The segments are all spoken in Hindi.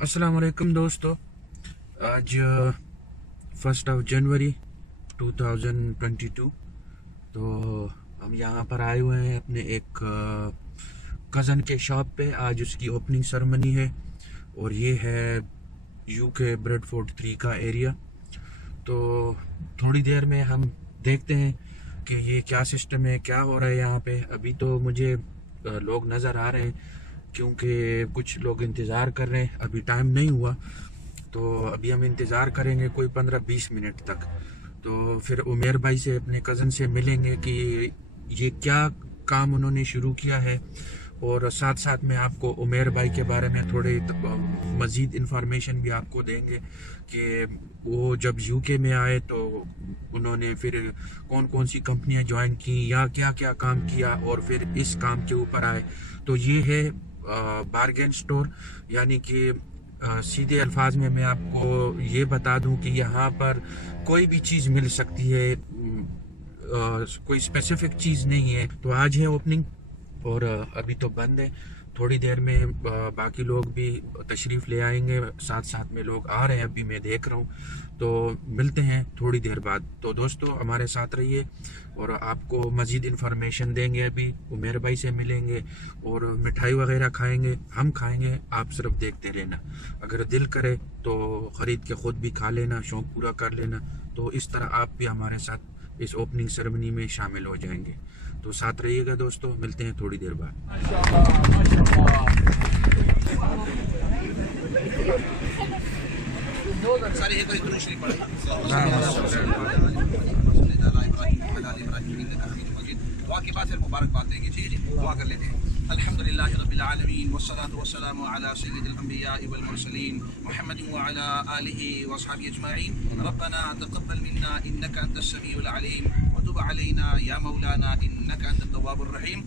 अस्सलाम वालेकुम दोस्तों। आज 1 जनवरी 2022। तो हम यहाँ पर आए हुए हैं अपने एक कज़न के शॉप पे। आज उसकी ओपनिंग सेरेमनी है और ये है यूके ब्रेडफोर्ड 3 का एरिया। तो थोड़ी देर में हम देखते हैं कि ये क्या सिस्टम है, क्या हो रहा है यहाँ पे। अभी तो मुझे लोग नज़र आ रहे हैं क्योंकि कुछ लोग इंतज़ार कर रहे हैं, अभी टाइम नहीं हुआ। तो अभी हम इंतज़ार करेंगे कोई 15-20 मिनट तक। तो फिर उमेर भाई से, अपने कज़न से मिलेंगे कि ये क्या काम उन्होंने शुरू किया है, और साथ साथ में आपको उमेर भाई के बारे में थोड़े मज़ीद इंफॉर्मेशन भी आपको देंगे कि वो जब यूके में आए तो उन्होंने फिर कौन कौन सी कंपनियां ज्वाइन की या क्या क्या काम किया और फिर इस काम के ऊपर आए। तो ये है बारगेन स्टोर, यानी कि सीधे अल्फाज में मैं आपको ये बता दूं कि यहाँ पर कोई भी चीज़ मिल सकती है, कोई स्पेसिफिक चीज़ नहीं है। तो आज है ओपनिंग और अभी तो बंद है। थोड़ी देर में बाकी लोग भी तशरीफ़ ले आएंगे, साथ साथ में लोग आ रहे हैं, अभी मैं देख रहा हूँ। तो मिलते हैं थोड़ी देर बाद। तो दोस्तों हमारे साथ रहिए और आपको मज़ीद इन्फॉर्मेशन देंगे। अभी उमेर भाई से मिलेंगे और मिठाई वगैरह खाएंगे, हम खाएंगे, आप सिर्फ देखते रहना। अगर दिल करे तो ख़रीद के ख़ुद भी खा लेना, शौक़ पूरा कर लेना। तो इस तरह आप भी हमारे साथ इस ओपनिंग सेरेमनी में शामिल हो जाएंगे। तो साथ रहिएगा दोस्तों, मिलते हैं थोड़ी देर बाद। दुआ के बाद फिर मुबारकबाद देंगे। ठीक है, दुआ कर लेते हैं। अल्हम्दुलिल्लाहि रब्बिल आलमीन वस्सलातु वस्सलामु अला सय्यिदिल अंबिया'i वल मुरसलीन मुहम्मदिन व अला आलिहि व अस्हाबिहि अजमईन। रब्बना तक़ब्बल मिन्ना इन्नका अंतस समीउल अलीम व तुब अलैना या मौलाना इन्नका अंतत तव्वाबुर रहीम।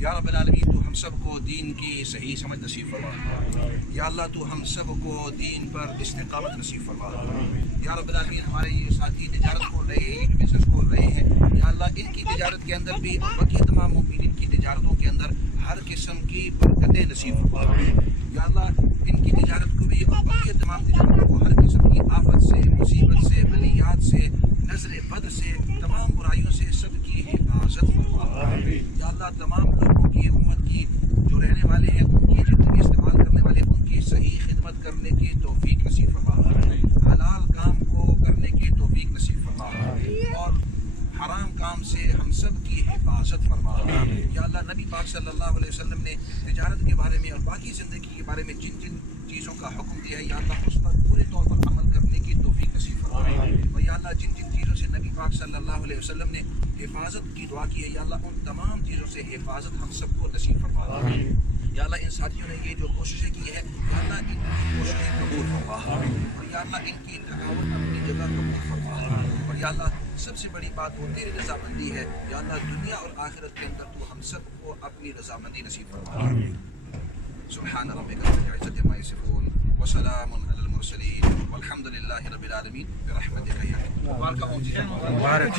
या रब्बिल आलमीन, तू हम सब को दीन की सही समझ नसीब फरमा। या अल्लाह, तू हम सब को दीन पर इस्तिकामत नसीब फरमा। या रब्बिल आलमीन, हमारे ये साथी तिजारत खोल रहे हैं, बिजनेस खोल रहे हैं, या अल्लाह इनकी तिजारत के अंदर भी और बाकी तमाम मुमिनीन की तिजारतों के अंदर हर किस्म की बरकतें नसीब फरमा। या अल्लाह, इनकी तिजारत को भी और बाकी तमाम तिजारतों को हर किस्म की आफत से, मुसीबत से, बलियात से, नजर बद से, तमाम बुराइयों से सबकी हिफाजत फरमा। या अल्लाह, तमाम लोगों की, उम्मत की जो रहने वाले हैं, उनकी जिंदगी इस्तेमाल करने वाले, उनकी सही खिदमत करने की तौफीक नसीब फरमा। हलाल काम को करने की तौफीक नसीब फरमा और हराम काम से हम सब की हिफाजत फरमा। या अल्लाह, नबी पाक सल्लल्लाहु अलैहि वसल्लम ने तिजारत के बारे में और बाकी ज़िंदगी के बारे में जिन जिन चीज़ों का हुक्म दिया है, या अल्लाह उस पर पूरे तौर पर अमल करने की तौफीक नसीब फरमा। और या अल्लाह, जिन जिन चीज़ों से नबी पाक सल्लल्लाहु अलैहि वसल्लम ने हिफाजत की दुआ की है, या अल्लाह उन तमाम चीज़ों से हिफाजत हम सबको नसीब फरमा। या अल्लाह, इन साथियों ने ये जो कोशिशें की है, या अल्लाह इनकी कोशिशें कबूल फरमा और या अल्लाह इनकी थकावट अपनी जगह कबूल फरमा। और या अल्लाह, सबसे बड़ी बात वो तेरी रज़ामंदी है। या अल्लाह, दुनिया और आखिरत के अंदर तू हम सब को अपनी रज़ामंदी नसीब फरमा। सुब्हान रब्बिका रब्बिल इज़्ज़ति अम्मा यसिफून व सलामुन अलल मुरसलीन वल्हम्दुलिल्लाहि रब्बिल आलमीन बिरहमतिका या मुबारक हो जी, मुबारक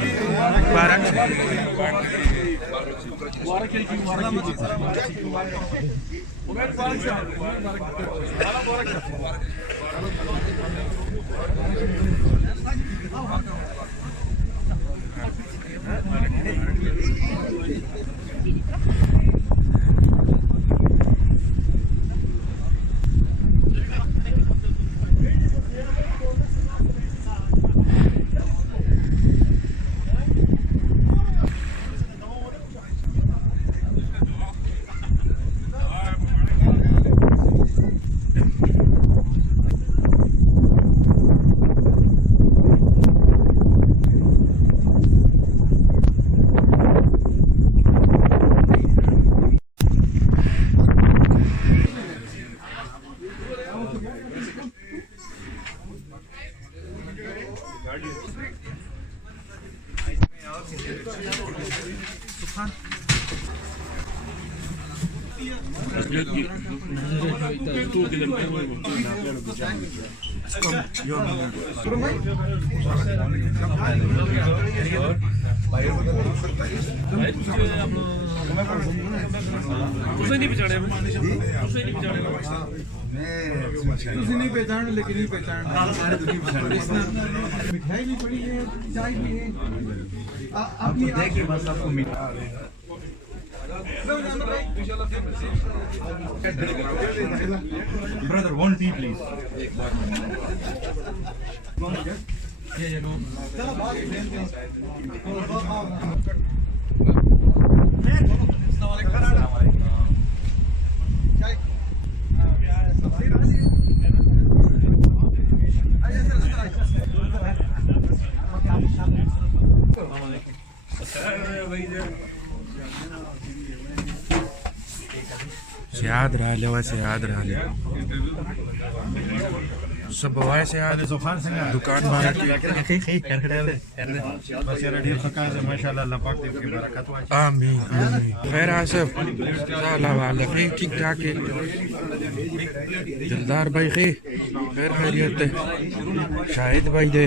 नहीं पहचान लेकिन नहीं पहचान मिठाई भी पड़ी है, चाय भी है। आपको देखिए बस आपको ब्रदर 1 टी प्लीज। याद रहा ले वैसे याद रहा ले सब वैसे याद दुकान मार आमीन आमीन खैर आसिफ अल्लाह वाला ठीक ठाक है दिलदार भाई खैर खैरियत है शाहिद भाई दे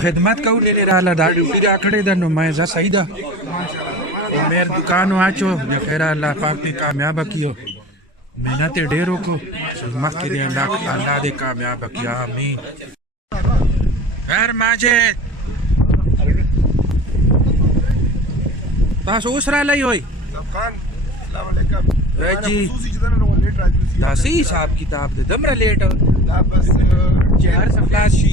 खिदमत कौन ने राला दाड़ी फिर आखड़े दन मैं जा सही दा मेरे दुकान वाचो जो खैर अल्लाह पाक ने कामयाब कियो मेहनत ढेरों को मक्के दे अल्लाह दे कामयाब किया आमीन खैर माजिद तास उसरा लई होई जी दासी हिसाब किताब दे दमरा लेट बस चार सप्लास शी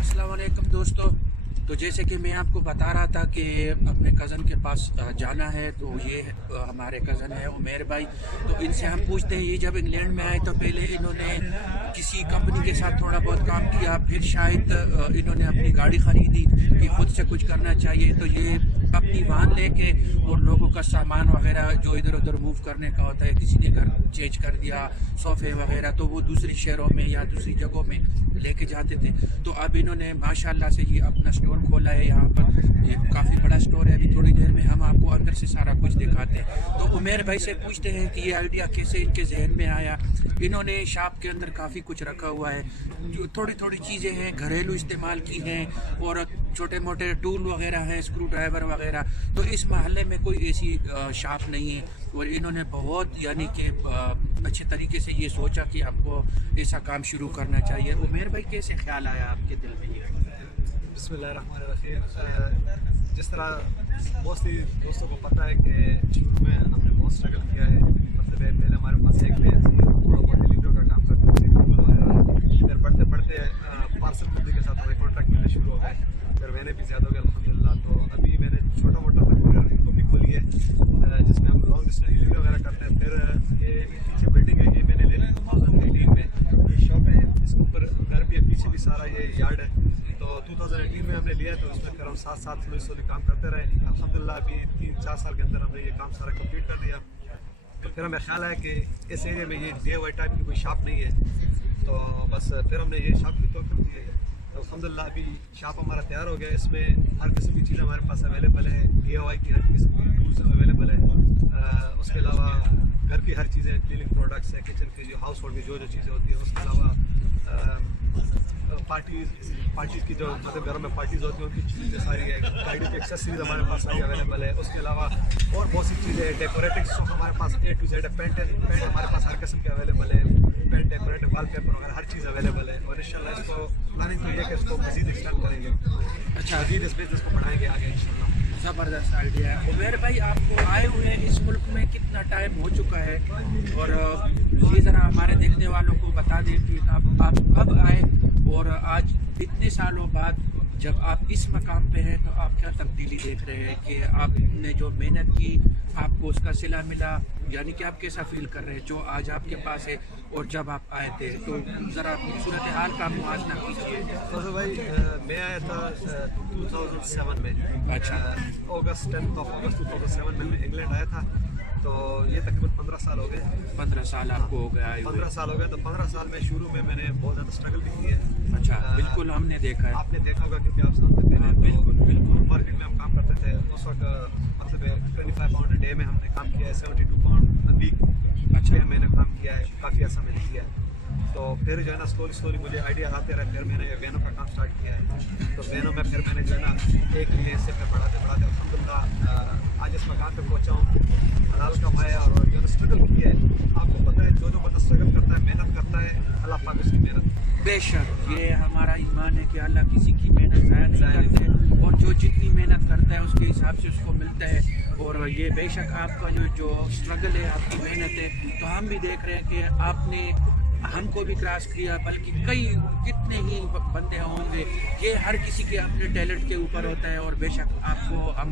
अस्सलाम वालेकुम दोस्तों। तो जैसे कि मैं आपको बता रहा था कि अपने कज़न के पास जाना है, तो ये हमारे कज़न है उमेर भाई। तो इनसे हम पूछते हैं ये जब इंग्लैंड में आए तो पहले इन्होंने किसी कंपनी के साथ थोड़ा बहुत काम किया, फिर शायद इन्होंने अपनी गाड़ी ख़रीदी कि खुद से कुछ करना चाहिए। तो ये अपनी वाहन लेके और लोगों का सामान वगैरह जो इधर उधर मूव करने का होता है, किसी ने घर चेंज कर दिया सोफ़े वगैरह, तो वो दूसरी शहरों में या दूसरी जगहों में लेके जाते थे। तो अब इन्होंने माशाल्लाह से ये अपना स्टोर खोला है यहाँ पर, ये काफ़ी बड़ा स्टोर है। अभी थोड़ी देर में हम आपको अंदर से सारा कुछ दिखाते हैं। तो उमेर भाई से पूछते हैं कि ये आइडिया कैसे इनके जहन में आया। इन्होंने शॉप के अंदर काफ़ी कुछ रखा हुआ है, जो थोड़ी थोड़ी चीज़ें हैं घरेलू इस्तेमाल की हैं और छोटे मोटे टूल वगैरह हैं, स्क्रू ड्राइवर वगैरह। तो इस महल्ले में कोई ऐसी शॉप नहीं है और इन्होंने बहुत यानी कि अच्छे तरीके से ये सोचा कि आपको ऐसा काम शुरू करना चाहिए। उमेर भाई कैसे ख्याल आया आपके दिल में? बिस्मिल्लाहिर्रहमानिर्रहीम। जिस तरह मोस्टली दोस्तों को पता है कि शुरू में हमने बहुत स्ट्रगल किया है। मतलब पहले हमारे पास एक थोड़ा बहुत डिलीवरी का काम करते थे वगैरह, फिर बढ़ते बढ़ते पार्सल कंपनी के साथ हमारे कॉन्ट्रैक्ट मिलने शुरू हो गए, फिर मैंने भी ज़्यादा हो गया अल्हम्दुलिल्लाह। तो अभी मैंने छोटा मोटा कंपनी खोली है जिसमें हम लॉन्ग डिस्टेंस डिलीवरी वगैरह करते हैं। फिर ये पीछे बिल्डिंग है, ये मैंने ले ली 2018 में। ये शॉप है, इसके ऊपर घर भी है, पीछे भी सारा ये यार्ड है। तो 2018 में हमने लिया, तो इसमें फिर हम 7 भी काम करते रहे। अल्हम्दुलिल्लाह अभी 3-4 साल के अंदर हमने ये काम सारा कंप्लीट कर दिया। फिर हमें ख्याल आया कि इस एरिया में ये DIY टाइप की कोई शॉप नहीं है, तो बस फिर हमने ये शॉप की तौर पर दी है। तो अल्हम्दुलिल्लाह अभी शॉप हमारा तैयार हो गया। इसमें हर किस्म की चीज़ हमारे पास अवेलेबल है, DIY की हर किस्म की टूल्स अवेलेबल है। उसके अलावा घर की हर चीज़ें, क्लीनिंग प्रोडक्ट्स है, किचन की जो हाउस होल्ड की जो चीज़ें होती हैं। उसके अलावा पार्टीज़ की जो मतलब घरों में पार्टीज़ होती हैं उनकी चीज़ें सारी है। गाड़ी की एक्सेसरीज हमारे पास सारी अवेलेबल है। उसके अलावा और बहुत सी चीज़ें, डेकोरेटिव स्टॉक हमारे पास A to Z है। पेंट हमारे पास हर किस्म के अवेलेबल है, पेंट, डेकोरेटिव, वॉलपेपर वगैरह हर चीज़ अवेलेबल है। और इंशाल्लाह इसको प्लानिंग तो ये है कि इसको मज़ीद एक्सटेंड करेंगे, अच्छा मज़ीद इस बिज़नेस को बढ़ाएंगे आगे इंशाल्लाह। ज़बरदस्त आइडिया है। उमेर भाई आपको आए हुए इस मुल्क में कितना टाइम हो चुका है, और ये ज़रा हमारे देखने वालों को बता दें कि आप कब आए और आज इतने सालों बाद जब आप इस मकाम पे हैं तो आप क्या तब्दीली देख रहे हैं कि आपने जो मेहनत की आपको उसका सिला मिला, यानी कि आप कैसा फील कर रहे हैं जो आज आपके पास है और जब आप आए थे? तो ज़रा सूरत हाल का मुआवजा कीजिए। तो भाई मैं आया था 2007 में। अच्छा, 10 ऑगस्ट 2007 में मैं इंग्लैंड आया था। तो ये तकरीबन 15 साल हो गए। 15 साल आपको हो गया? 15 साल हो गए। तो 15 साल में शुरू में मैंने बहुत ज़्यादा स्ट्रगल भी की है। अच्छा, बिल्कुल हमने देखा है। आपने देखा होगा क्योंकि आप साथ में थे। बिल्कुल बिल्कुल। मार्केट में हम काम करते थे उस वक्त, मतलब 25 पाउंड डे में हमने काम किया है, 72 पाउंड वीक। अच्छा, मैंने काम किया है, काफ़ी अर्सा मैंने किया है। तो फिर जो है ना स्लोली मुझे आइडिया आते रहे। फिर मैंने वैनों का काम स्टार्ट किया है। तो वैनों में फिर मैंने जो है ना एक लेन से फिर बढ़ाते अल्हम्दुलिल्लाह आज इस मकान पे पहुंचा हूँ। हलाल कमाया और जो है स्ट्रगल किया है। आपको पता है जो बंदा स्ट्रगल करता है, मेहनत करता है, अल्लाह पाक उसकी मेहनत। बेशक ये हमारा ईमान है कि अल्लाह किसी की मेहनत ज़ाया नहीं करते, और जो जितनी मेहनत करता है उसके हिसाब से उसको मिलता है। और ये बेशक आपका जो स्ट्रगल है, आपकी मेहनत है, तो हम भी देख रहे हैं कि आपने हमको भी क्रॉस किया, बल्कि कई कितने ही बंदे होंगे। ये हर किसी के अपने टैलेंट के ऊपर होता है, और बेशक आपको हम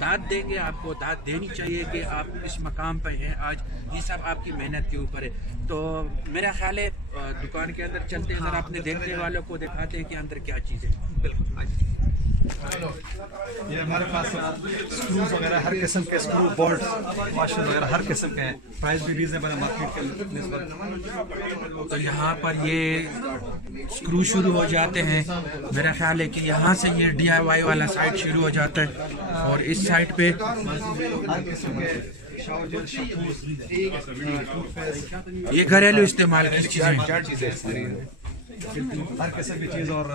दाद देंगे, आपको दाद देनी चाहिए कि आप इस मकाम पर हैं आज। ये सब आपकी मेहनत के ऊपर है। तो मेरा ख्याल है दुकान के अंदर चलते हैं, ज़रा अपने देखने वालों को दिखाते हैं कि अंदर क्या चीज़ है। बिल्कुल। ये हमारे पास स्क्रूज वगैरह हर किस्म के स्क्रू, बोल्ट, वाशर वगैरह हर किस्म के हैं। प्राइस भी रीजनेबल है मार्केट के निस्बत। तो यहाँ पर ये स्क्रू शुरू हो जाते हैं। मेरा ख्याल है कि यहाँ से ये DIY वाला साइड शुरू हो जाता है, और इस साइड पे हर किस्म के ये घरेलू इस्तेमाल की चीज़ें, हर किस्म की चीज़ और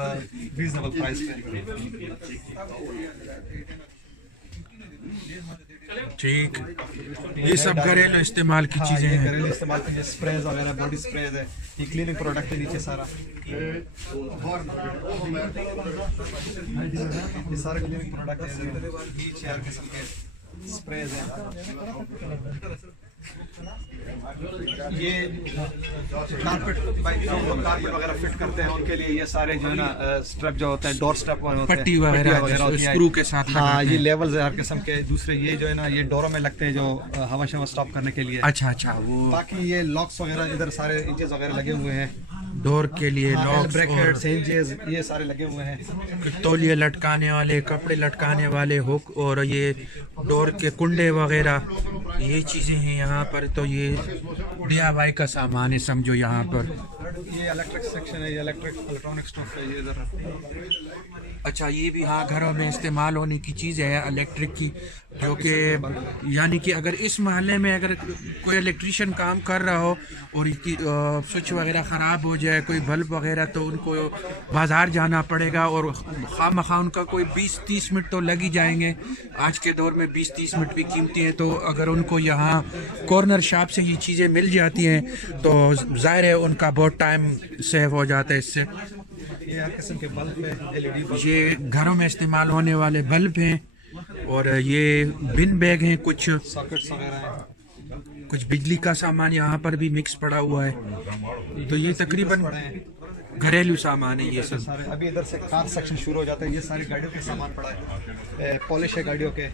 रीजनेबल प्राइस पे। ठीक, ये सब घरेलू इस्तेमाल की चीज़ें हैं। घरेलू इस्तेमाल के स्प्रेज वगैरह, बॉडी स्प्रेज है, ये क्लीनिंग प्रोडक्ट है नीचे सारा। ये सारे क्लीनिंग प्रोडक्ट है, नीचे हर किस्म के स्प्रेज है। ये कारपेट वगैरह फिट करते हैं उनके लिए ये सारे जो है ना स्ट्रप जो होते हैं, डोर स्ट्रप होते हैं, पट्टी वगैरह स्क्रू के साथ। हाँ, ये लेवल्स है हर किस्म के। दूसरे ये जो है ना ये डोरों में लगते हैं जो हवा शवा स्टॉप करने के लिए। अच्छा, वो बाकी ये लॉक्स वगैरह इधर सारे इंचेस वगैरह लगे हुए हैं, डोर के लिए लॉक्स, ब्रैकेट्स, हिंजेस, ये सारे लगे हुए हैं। तौलिए लटकाने वाले, कपड़े लटकाने वाले हुक, और ये डोर के कुंडे वगैरह, ये चीज़ें हैं यहाँ पर। तो ये DIY का सामान है समझो यहाँ पर। ये इलेक्ट्रिक सेक्शन है, ये इलेक्ट्रॉनिक स्टफ है ये इधर। अच्छा, ये भी हाँ घरों में इस्तेमाल होने की चीज़ है इलेक्ट्रिक की, जो कि यानी कि अगर इस मोहल्ले में अगर कोई इलेक्ट्रिशियन काम कर रहा हो और इसकी स्विच वगैरह ख़राब हो जाए, कोई बल्ब वगैरह, तो उनको बाज़ार जाना पड़ेगा, और खामखा उनका कोई 20-30 मिनट तो लग ही जाएंगे। आज के दौर में 20-30 मिनट भी कीमती हैं। तो अगर उनको यहाँ कॉर्नर शॉप से ये चीज़ें मिल जाती हैं तो ज़ाहिर है उनका बहुत टाइम सेव हो जाता है इससे। ये हर किस्म के बल्ब है, LED बल्ब। ये घरों में इस्तेमाल होने वाले बल्ब हैं, और ये बिन बैग हैं, कुछ सॉकेट्स वगैरह हैं, कुछ बिजली का सामान यहाँ पर भी मिक्स पड़ा हुआ है। तो ये तकरीबन घरेलू सामान है ये सब सारे। अभी इधर से कार सेक्शन शुरू हो जाता है, ये सारे गाड़ियों के सामान पड़ा है, पॉलिश है गाड़ियों के,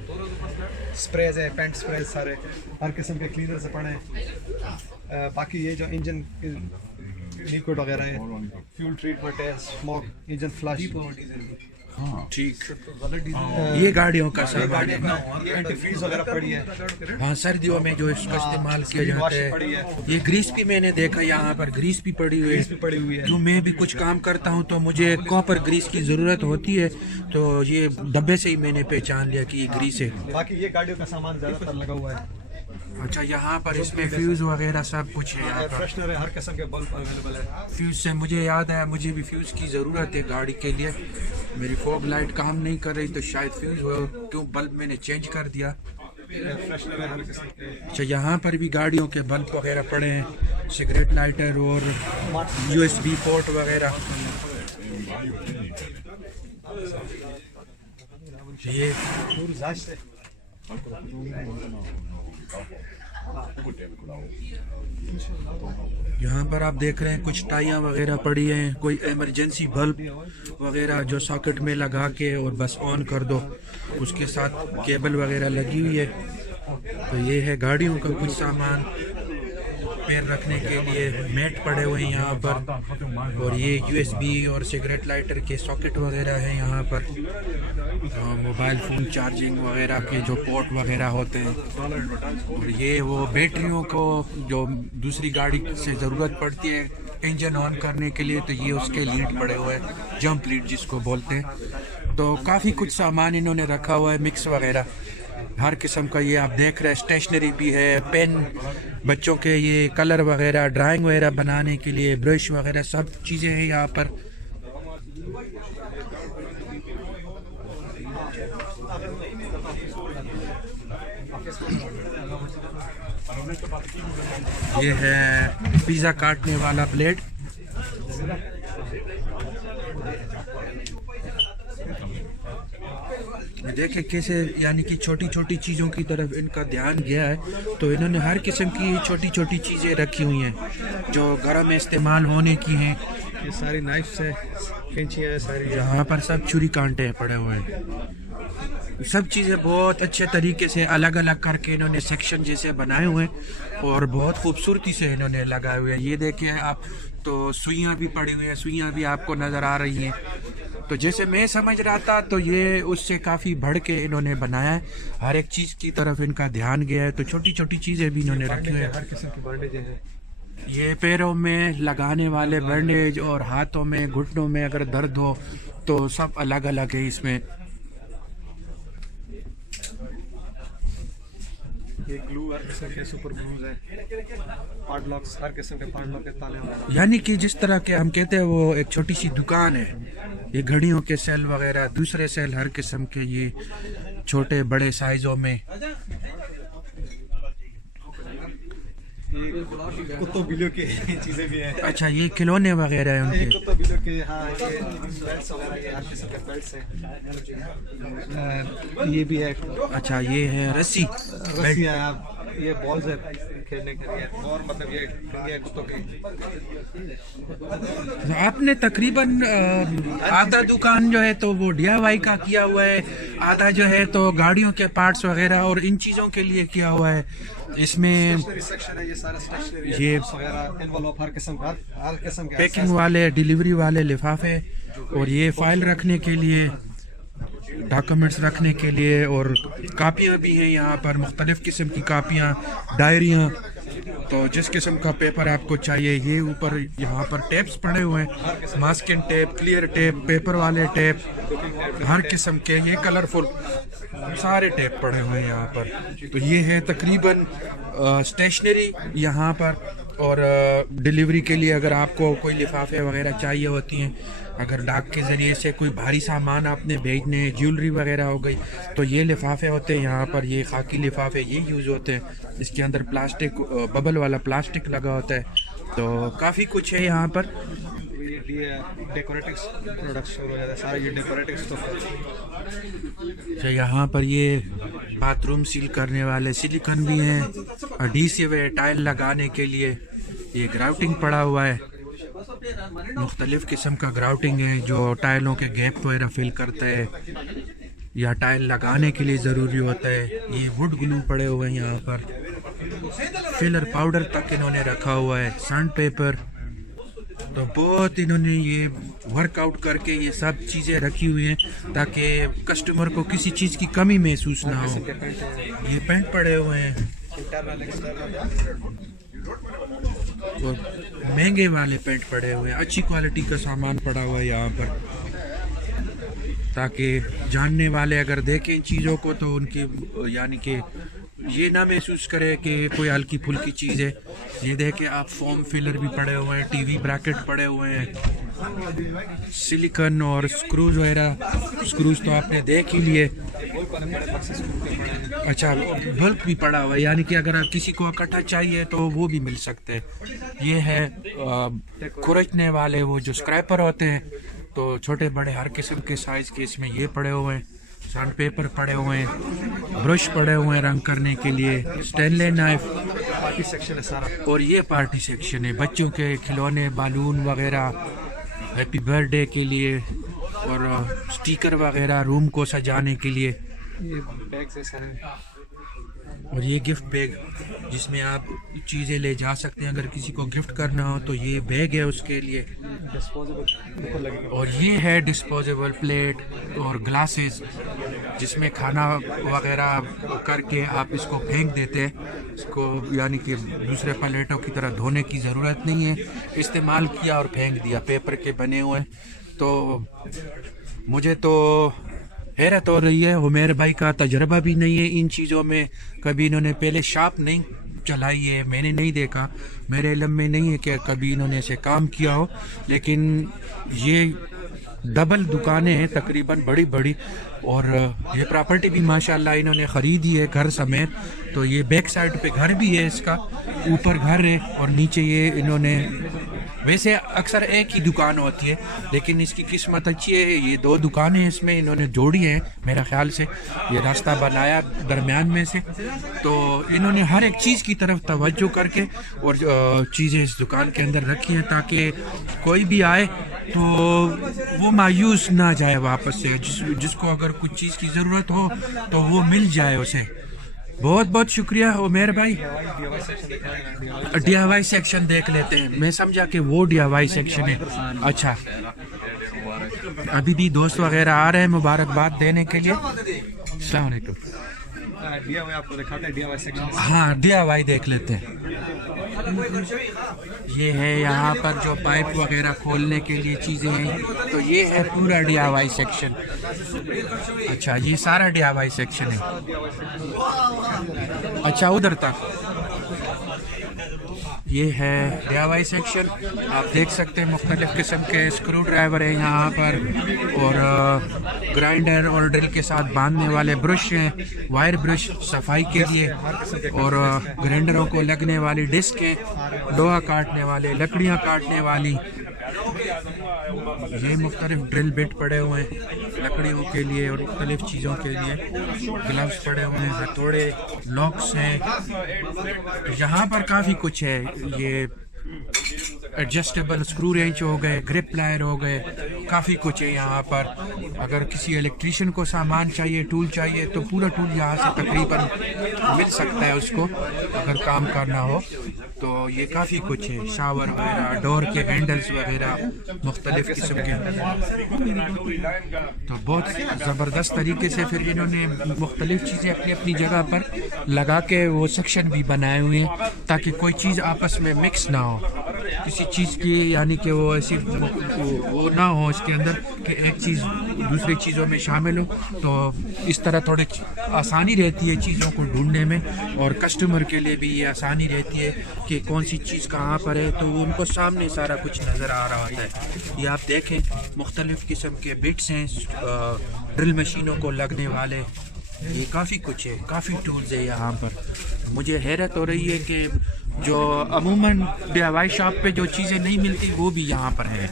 स्प्रेज है, पेंट स्प्रेज सारे हर किस्म के क्लीनर से पड़े हैं। बाकी ये जो इंजन लिक्विड वगैरह है, फ्यूल ट्रीटमेंट है, स्मोक, इंजन फ्लश। ठीक, ये गाड़ियों का सामान है। ये एंटीफ्रीज वगैरह पड़ी है। हाँ, सर्दियों में जो इसका इस्तेमाल किया जाता है। ये ग्रीस भी मैंने देखा यहाँ पर, ग्रीस भी पड़ी हुई है। जो मैं भी कुछ काम करता हूँ तो मुझे कॉपर ग्रीस की ज़रूरत होती है, तो ये डब्बे से ही मैंने पहचान लिया कि ये ग्रीस है। बाकी ये गाड़ियों का सामान ज़्यादातर लगा हुआ है। अच्छा, यहाँ पर इसमें फ्यूज़ वगैरह सब कुछ है यहाँ पर। फ्रेशनर है, हर किस्म के बल्ब अवेलेबल है। फ्यूज़ से मुझे याद आया, मुझे भी फ्यूज़ की ज़रूरत है गाड़ी के लिए। मेरी फॉग लाइट काम नहीं कर रही, तो शायद फ्यूज़ हो, क्यों बल्ब मैंने चेंज कर दिया। फ्रेशनर है हर किस्म के। अच्छा, यहाँ पर भी गाड़ियों के बल्ब वगैरह पड़े हैं, सिगरेट लाइटर और USB पोर्ट वगैरह। ये यहाँ पर आप देख रहे हैं कुछ टाइयाँ वगैरह पड़ी हैं, कोई इमरजेंसी बल्ब वगैरह जो सॉकेट में लगा के और बस ऑन कर दो, उसके साथ केबल वगैरह लगी हुई है। तो ये है गाड़ियों का कुछ सामान। पैर रखने के लिए मैट पड़े हुए हैं यहाँ पर, और ये USB और सिगरेट लाइटर के सॉकेट वगैरह हैं यहाँ पर, मोबाइल फ़ोन चार्जिंग वगैरह के जो पोर्ट वगैरह होते हैं, और ये वो बैटरियों को जो दूसरी गाड़ी से ज़रूरत पड़ती है इंजन ऑन करने के लिए, तो ये उसके लीड पड़े हुए हैं, जंप लीड जिसको बोलते हैं। तो काफ़ी कुछ सामान इन्होंने रखा हुआ है, मिक्स वगैरह हर किस्म का। ये आप देख रहे हैं स्टेशनरी भी है, पेन, बच्चों के ये कलर वगैरह, ड्राइंग वगैरह बनाने के लिए, ब्रश वगैरह सब चीज़ें हैं यहाँ पर। ये है पिज़्ज़ा काटने वाला ब्लेड। देखें कैसे यानी कि छोटी छोटी चीज़ों की तरफ इनका ध्यान गया है, तो इन्होंने हर किस्म की छोटी छोटी चीज़ें रखी हुई हैं जो घर में इस्तेमाल होने की हैं। ये सारी नाइफ्स है, कैंचियाँ है सारी, यहाँ पर सब छुरी कांटे पड़े हुए हैं। सब चीज़ें बहुत अच्छे तरीके से अलग अलग करके इन्होंने सेक्शन जैसे बनाए हुए हैं और बहुत खूबसूरती से इन्होंने लगाए हुए हैं। ये देखिए आप, तो सुइयाँ भी पड़ी हुई हैं, सुइयाँ भी आपको नज़र आ रही हैं। तो जैसे मैं समझ रहा था तो ये उससे काफ़ी बढ़ के इन्होंने बनाया है, हर एक चीज़ की तरफ इनका ध्यान गया है। तो छोटी छोटी चीज़ें भी इन्होंने रखी हुई हैं, हर किस्म की बैंडेज है। ये पैरों में लगाने वाले बैंडेज और हाथों में, घुटनों में अगर दर्द हो तो सब अलग अलग है इसमें। ये ग्लू हर किस्म के, सुपर ग्लूज है, पार्टलॉक्स हर किस्म के पार्टलॉक के ताले वगैरह। यानी कि जिस तरह के हम कहते हैं वो एक छोटी सी दुकान है। ये घड़ियों के सेल वगैरह, दूसरे सेल हर किस्म के, ये छोटे बड़े साइजों में। कुत्तों बिल्लियों की चीज़ें भी हैं। अच्छा, ये खिलौने वगैरह हैं उनके। कुत्तों बिल्लियों के, हाँ, ये बेल्ट्स वगैरह के हर किस्म के बेल्ट्स हैं। ये भी है। अच्छा, ये है रस्सी। रस्सियाँ, ये बॉल्स है खेलने के लिए, और मतलब ये कुत्तों की। आपने तकरीबन आधा दुकान जो है तो वो DIY का किया हुआ है, आधा जो है तो गाड़ियों के पार्ट्स वगैरह और इन चीज़ों के लिए किया हुआ है। इसमें सेक्शन है, ये सारा स्टेशनरी, ये वगैरह, एनवेलप हर किस्म का, हर किस्म के पैकिंग वाले, डिलीवरी वाले लिफाफे, और ये फाइल रखने के लिए, डॉक्यूमेंट्स रखने के लिए, और कापियाँ भी हैं यहाँ पर, मुख्तलिफ़ किस्म की कापियाँ, डायरियाँ। तो जिस किस्म का पेपर आपको चाहिए, ये ऊपर यहाँ पर टेप्स पड़े हुए हैं, masking tape, clear tape, paper वाले टेप, हर किस्म के, ये कलरफुल सारे टेप पड़े हुए हैं यहाँ पर। तो ये है तकरीबन स्टेशनरी यहाँ पर। और डिलीवरी के लिए अगर आपको कोई लिफाफे वगैरह चाहिए होती हैं, अगर डाक के ज़रिए से कोई भारी सामान आपने भेजने, ज्वेलरी वगैरह हो गई, तो ये लिफाफे होते हैं यहाँ पर। ये खाकी लिफाफे ये यूज़ होते हैं, इसके अंदर प्लास्टिक, बबल वाला प्लास्टिक लगा होता है। तो काफ़ी कुछ है यहाँ पर। डेकोरेटिव प्रोडक्ट्स हो जाता है सारा, ये डेकोरेटिव स्टफ है। अच्छा, यहाँ पर ये बाथरूम सील करने वाले सिलिकॉन भी हैं, एडहेसिव है टाइल लगाने के लिए। ये ग्राउटिंग पड़ा हुआ है, मुख्तलिफ़ किस्म का ग्राउटिंग है जो टाइलों के गैप वगैरह फिल करता है या टाइल लगाने के लिए ज़रूरी होता है। ये वुड ग्लू पड़े हुए हैं यहाँ पर, फिलर पाउडर तक इन्होंने रखा हुआ है, सैंड पेपर। तो बहुत इन्होंने ये वर्कआउट करके ये सब चीज़ें रखी हुई हैं ताकि कस्टमर को किसी चीज़ की कमी महसूस ना हो। ये पेंट पड़े हुए हैं और महंगे वाले पेंट पड़े हुए हैं, अच्छी क्वालिटी का सामान पड़ा हुआ है यहाँ पर, ताकि जानने वाले अगर देखें इन चीज़ों को तो उनकी यानी कि ये ना महसूस करे कि कोई हल्की फुल्की चीज़ है। ये देखें आप, फोम फिलर भी पड़े हुए हैं, टीवी ब्रैकेट पड़े हुए हैं, सिलिकॉन और स्क्रूज वगैरह। स्क्रूज तो आपने देख ही लिए। अच्छा, बल्क भी पड़ा हुआ है, यानी कि अगर किसी को इकट्ठा चाहिए तो वो भी मिल सकते हैं। ये है खुरचने वाले वो जो स्क्रैपर होते हैं, तो छोटे बड़े हर किस्म के साइज़ के इसमें ये पड़े हुए हैं। सैंड पेपर पड़े हुए हैं, ब्रश पड़े हुए हैं रंग करने के लिए, स्टेनलेस नाइफ। पार्टी सेक्शन है सारा। और ये पार्टी सेक्शन है, बच्चों के खिलौने, बालून वगैरह, हैप्पी बर्थडे के लिए, और स्टिकर वगैरह रूम को सजाने के लिए। ये बैग्स है सारे, और ये गिफ्ट बैग। जिसमें आप चीज़ें ले जा सकते हैं अगर किसी को गिफ्ट करना हो तो ये बैग है उसके लिए। और ये है डिस्पोजेबल प्लेट और ग्लासेस जिसमें खाना वगैरह करके आप इसको फेंक देते हैं, इसको यानी कि दूसरे प्लेटों की तरह धोने की ज़रूरत नहीं है, इस्तेमाल किया और फेंक दिया, पेपर के बने हुए। तो मुझे तो हैरत हो रही है, हुमैर भाई का तजर्बा भी नहीं है इन चीज़ों में, कभी इन्होंने पहले शॉप नहीं चलाई है, मैंने नहीं देखा, मेरे इल्म में नहीं है कि कभी इन्होंने ऐसे काम किया हो। लेकिन ये डबल दुकानें हैं तकरीबन बड़ी बड़ी, और ये प्रॉपर्टी भी माशाल्लाह इन्होंने ख़रीदी है घर समेत। तो ये बैक साइड पे घर भी है इसका, ऊपर घर है और नीचे ये इन्होंने, वैसे अक्सर एक ही दुकान होती है लेकिन इसकी किस्मत अच्छी है, ये 2 दुकानें इसमें इन्होंने जोड़ी हैं मेरा ख्याल से, ये रास्ता बनाया दरमियान में से। तो इन्होंने हर एक चीज़ की तरफ तवज्जो करके और चीज़ें इस दुकान के अंदर रखी हैं ताकि कोई भी आए तो वो मायूस ना जाए वापस से, जिसको अगर कुछ चीज़ की ज़रूरत हो तो वो मिल जाए उसे। बहुत बहुत शुक्रिया उमेर भाई। DIY सेक्शन देख लेते हैं, मैं समझा कि वो DIY सेक्शन है। अच्छा, अभी भी दोस्त वगैरह आ रहे हैं मुबारकबाद देने के लिए। अस्सलाम वालेकुम। DIY आपको दिखाते हैं, DIY सेक्शन। हाँ, DIY देख लेते हैं। ये है यहाँ पर जो पाइप वगैरह खोलने के लिए चीज़ें हैं, तो ये है पूरा DIY सेक्शन। अच्छा, ये सारा DIY सेक्शन है। अच्छा, उधर तक ये है DIY सेक्शन। आप देख सकते हैं मुख्तलिफ़ किस्म के स्क्रू ड्राइवर हैं यहाँ पर, और ग्राइंडर और ड्रिल के साथ बांधने वाले ब्रश हैं, वायर ब्रश सफाई के लिए, और ग्राइंडरों को लगने वाली डिस्क हैं, लोहा काटने वाले, लकड़ियाँ काटने वाली। ये मुख्तलिफ ड्रिल बिट पड़े हुए हैं लकड़ियों के लिए और मुख्तलिफ चीज़ों के लिए, ग्लव्स पड़े हुए हैं, हथौड़े, लॉक्स हैं, यहाँ पर काफ़ी कुछ है। ये एडजस्टेबल स्क्रू रेंच हो गए, ग्रिप प्लायर हो गए, काफ़ी कुछ है यहाँ पर। अगर किसी इलेक्ट्रीशियन को सामान चाहिए, टूल चाहिए, तो पूरा टूल यहाँ से तकरीबन मिल सकता है उसको अगर काम करना हो। तो ये काफ़ी कुछ है, शावर वगैरह, डोर के हैंडल्स वगैरह मुख्तलिफ़ किस्म के। तो बहुत ज़बरदस्त तरीके से फिर इन्होंने मुख्तलिफ़ चीज़ें अपनी अपनी जगह पर लगा के वो सेक्शन भी बनाए हुए हैं ताकि कोई चीज़ आपस में मिक्स ना हो किसी चीज़ की, यानी कि वो ऐसी वो ना हो इसके अंदर कि एक चीज़ दूसरी चीज़ों में शामिल हो। तो इस तरह थोड़ी आसानी रहती है चीज़ों को ढूंढने में, और कस्टमर के लिए भी ये आसानी रहती है कि कौन सी चीज़ कहाँ पर है, तो उनको सामने सारा कुछ नज़र आ रहा होता है। ये आप देखें मुख्तलिफ़ किस्म के बिट्स हैं, ड्रिल मशीनों को लगने वाले, ये काफ़ी कुछ है, काफ़ी टूल्स है यहाँ पर। मुझे हैरत हो रही है कि जो अमूमन DIY शॉप पे जो चीज़ें नहीं मिलती वो भी यहाँ पर है।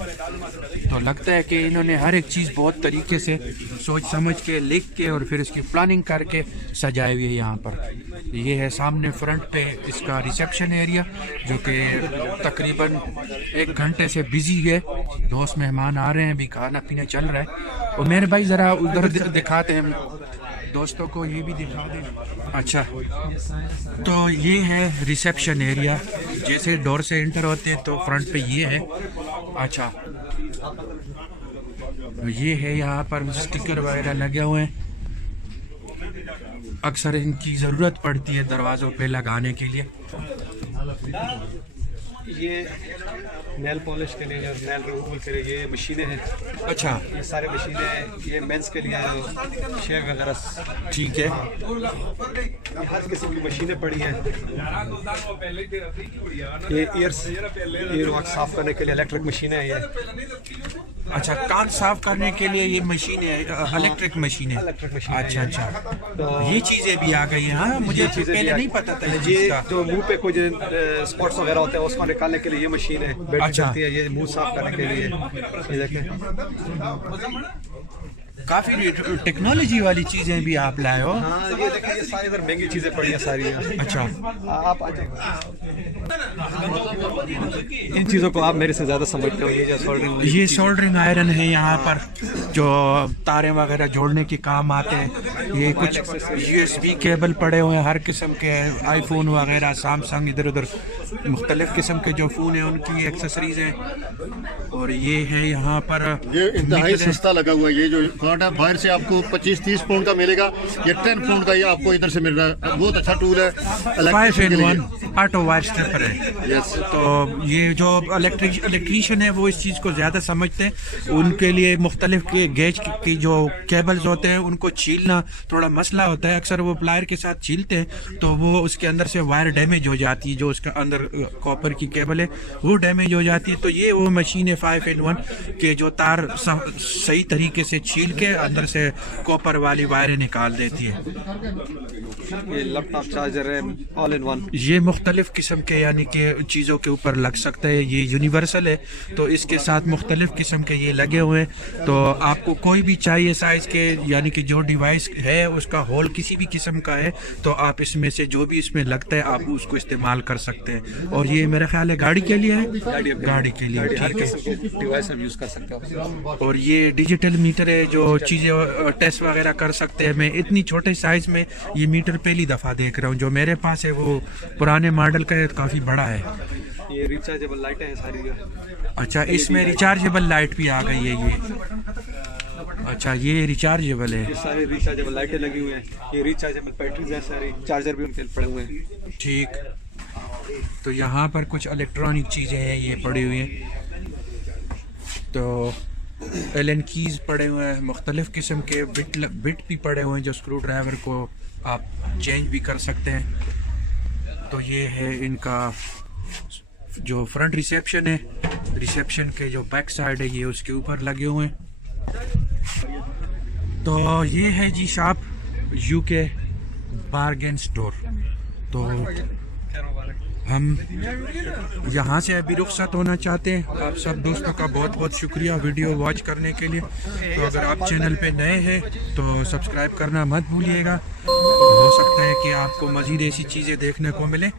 तो लगता है कि इन्होंने हर एक चीज़ बहुत तरीके से सोच समझ के, लिख के और फिर इसकी प्लानिंग करके सजाए हुए यहाँ पर। ये है सामने फ्रंट पे इसका रिसेप्शन एरिया, जो कि तकरीबन 1 घंटे से बिजी है, दोस्त मेहमान आ रहे हैं, अभी खाना पीना चल रहा है। और मेरे भाई ज़रा उधर दिखाते हैं दोस्तों को, ये भी दिखा दें। अच्छा, तो ये है रिसेप्शन एरिया, जैसे डोर से एंटर होते हैं तो फ्रंट पे ये है। अच्छा, ये है यहाँ पर स्टिकर वगैरह लगे हुए हैं, अक्सर इनकी ज़रूरत पड़ती है दरवाज़ों पे लगाने के लिए। ये नेल पॉलिश के लिए, नेल रिमूवल के लिए ये मशीनें हैं। अच्छा, ये सारे मशीनें, ये मेंस के लिए शेव वगैरह। ठीक है, ये हर किस्म की मशीनें पड़ी हैं। ये ईयर साफ करने के लिए इलेक्ट्रिक मशीनें हैं ये। अच्छा, कान साफ करने के लिए ये मशीन है, इलेक्ट्रिक मशीन है। अच्छा अच्छा, तो ये चीज़ें भी आ गई हैं। हाँ, मुझे पहले नहीं पता था ये जो मुंह पे कुछ स्पॉट्स वगैरह होते हैं उसको निकालने के लिए ये मशीन है। अच्छा, है ये मुंह साफ करने के लिए। ये देखें, काफ़ी टेक्नोलॉजी वाली चीज़ें भी आप लाए हो। हाँ ये देखिए, ये सारी इधर महंगी चीज़ें पड़ी हैं सारी हैं। अच्छा, आप आ जाइए, इन चीज़ों को आप मेरे से ज़्यादा समझते हो। ये जो सोल्डरिंग, ये सोल्डरिंग आयरन है यहाँ पर जो तारें वगैरह जोड़ने के काम आते हैं। ये कुछ USB केबल पड़े हुए हैं हर किस्म के, आईफोन वगैरह, सैमसंग, इधर उधर मुख्तलिफ किस्म के जो फ़ोन हैं उनकी एक्सेसरीज हैं। और ये है यहाँ पर, ये इंतहाई सस्ता लगा हुआ है। ये जो कार्ड है बाहर से आपको 25-30 पाउंड का मिलेगा, ये 10 पाउंड का ये आपको इधर से मिल रहा है। बहुत अच्छा टूल है, 5-in-1 ऑटो वायर स्टेपर है। यस, तो ये जो इलेक्ट्रीशियन है वो इस चीज़ को ज़्यादा समझते हैं। उनके लिए मुख्तलिफ के गेज की जो केबल्स होते हैं उनको छीलना थोड़ा मसला होता है। अक्सर वो प्लायर के साथ छीलते हैं तो वो उसके अंदर से वायर डैमेज हो जाती है, जो उसका अंदर कॉपर की केबल है वो डैमेज हो जाती है। तो ये वो मशीन है 5-in-1 के जो तार सही तरीके से छील के अंदर से कॉपर वाली वायरें निकाल देती है। ये लैपटॉप चार्जर है, ऑल इन वन। ये मुख्तलिफ किस्म के यानी कि चीज़ों के ऊपर लग सकता है। ये यूनिवर्सल है तो इसके साथ मुख्तलिफ किस्म के ये लगे हुए हैं। तो आपको कोई भी चाहिए साइज़ के, यानी कि जो डिवाइस है उसका होल किसी भी किस्म का है तो आप इसमें से जो भी इसमें लगता है आप उसको इस्तेमाल कर सकते हैं। और ये मेरा ख्याल है गाड़ी के लिए है, गाड़ी के लिए, ठीक है। डिवाइस हम यूज़ कर सकते हो। और ये डिजिटल मीटर है जो चीज़ें टेस्ट वगैरह कर सकते हैं। मैं इतनी छोटे साइज़ में ये मीटर पहली दफ़ा देख रहा हूँ। जो मेरे पास है वो पुराने मॉडल का है, काफ़ी बड़ा है। ये रिचार्जेबल लाइटें हैं सारी। अच्छा, इसमें रिचार्जेबल लाइट भी आ गई है ये। अच्छा, ये रिचार्जेबल है। ये सारे रिचार्जेबल लाइटें लगी हुई हैं। ये रिचार्जेबल बैटरीज हैं सारी, चार्जर भी उनके पड़े हुए हैं। ठीक, तो यहाँ पर कुछ इलेक्ट्रॉनिक चीज़ें हैं ये पड़ी हुई हैं। तो एलन कीज़ पड़े हुए हैं, मुख्तलिफ़ किस्म के बिट भी पड़े हुए हैं जो स्क्रू ड्राइवर को आप चेंज भी कर सकते हैं। तो ये है इनका जो फ्रंट रिसेप्शन है, रिसेप्शन के जो बैक साइड है ये उसके ऊपर लगे हुए हैं। तो ये है जी शॉप UK बारगेन स्टोर। तो हम यहाँ से अभी रुखसत होना चाहते हैं। आप सब दोस्तों का बहुत बहुत शुक्रिया वीडियो वॉच करने के लिए। तो अगर आप चैनल पे नए हैं तो सब्सक्राइब करना मत भूलिएगा। हो सकता है कि आपको मज़ीद ऐसी चीज़ें देखने को मिले।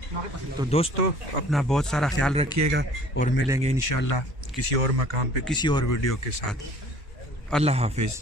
तो दोस्तों अपना बहुत सारा ख्याल रखिएगा और मिलेंगे इंशाल्लाह किसी और मकाम पे किसी और वीडियो के साथ। अल्लाह हाफिज़।